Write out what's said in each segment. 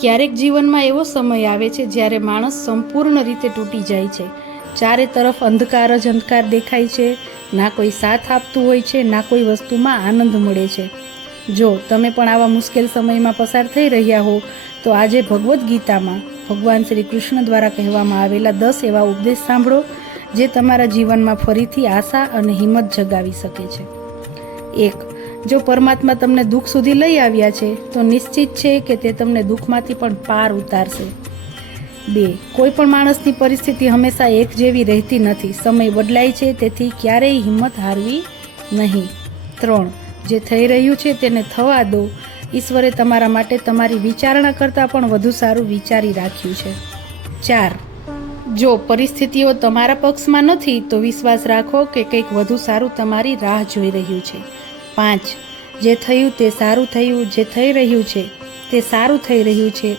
ક્યારેક જીવનમાં એવો સમય આવે છે જ્યારે માણસ સંપૂર્ણ રીતે તૂટી જાય છે. ચારે તરફ અંધકાર જ અંધકાર દેખાય છે. ના કોઈ સાથ આપતું હોય છે, ના કોઈ વસ્તુમાં આનંદ મળે છે. જો તમે પણ આવા મુશ્કેલ સમયમાં પસાર થઈ રહ્યા હો તો આજે ભગવદ્ ગીતામાં ભગવાન શ્રી કૃષ્ણ દ્વારા કહેવામાં આવેલા 10 એવા ઉપદેશ સાંભળો જે તમારા જીવનમાં ફરીથી આશા અને હિંમત જગાવી શકે છે. 1. જો પરમાત્મા તમને દુઃખ સુધી લઈ આવ્યા છે તો નિશ્ચિત છે કે તે તમને દુઃખમાંથી પણ પાર ઉતારશે. 2. કોઈ પણ માણસની પરિસ્થિતિ હંમેશા એક જેવી રહેતી નથી. સમય બદલાય છે, તેથી ક્યારેય હિંમત હારવી નહીં. 3. જે થઈ રહ્યું છે તેને થવા દો. ઈશ્વરે તમારા માટે તમારી વિચારણા કરતાં પણ વધુ સારું વિચારી રાખ્યું છે. 4. જો પરિસ્થિતિઓ તમારા પક્ષમાં નથી તો વિશ્વાસ રાખો કે કંઈક વધુ સારું તમારી રાહ જોઈ રહ્યું છે. 5. જે થયું તે સારું થયું. જે થઈ રહ્યું છે તે સારું થઈ રહ્યું છે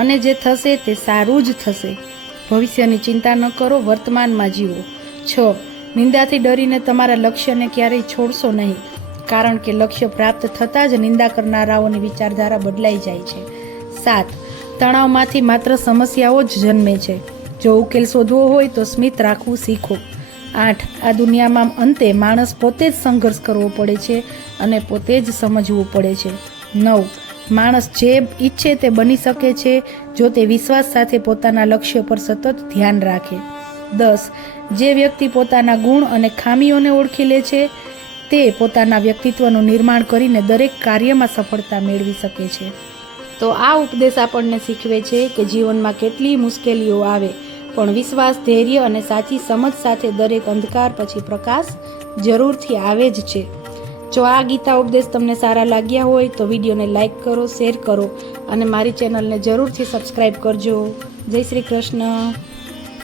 અને જે થશે તે સારું જ થશે. ભવિષ્યની ચિંતા ન કરો, વર્તમાનમાં જીવો. 6. નિંદાથી ડરીને તમારા લક્ષ્યને ક્યારેય છોડશો નહીં, કારણ કે લક્ષ્ય પ્રાપ્ત થતાં જ નિંદા કરનારાઓની વિચારધારા બદલાઈ જાય છે. 7. તણાવમાંથી માત્ર સમસ્યાઓ જ જન્મે છે. જો ઉકેલ શોધવો હોય તો સ્મિત રાખવું શીખો. 8. આ દુનિયામાં અંતે માણસ પોતે જ સંઘર્ષ કરવો પડે છે અને પોતે જ સમજવું પડે છે. 9. માણસ જે ઈચ્છે તે બની શકે છે જો તે વિશ્વાસ સાથે પોતાના લક્ષ્ય પર સતત ધ્યાન રાખે. 10. જે વ્યક્તિ પોતાના ગુણ અને ખામીઓને ઓળખી લે છે તે પોતાના વ્યક્તિત્વનું નિર્માણ કરીને દરેક કાર્યમાં સફળતા મેળવી શકે છે. તો આ ઉપદેશ આપણને શીખવે છે કે જીવનમાં કેટલી મુશ્કેલીઓ આવે પણ વિશ્વાસ, ધૈર્ય અને સાચી સમજ સાથે દરેક અંધકાર પછી પ્રકાશ જરૂરથી આવે જ છે. જો આ ગીતા ઉપદેશ તમને સારા લાગ્યા હોય તો વિડીયોને લાઈક કરો, શેર કરો અને મારી ચેનલને જરૂરથી સબસ્ક્રાઈબ કરજો. જય શ્રી કૃષ્ણ.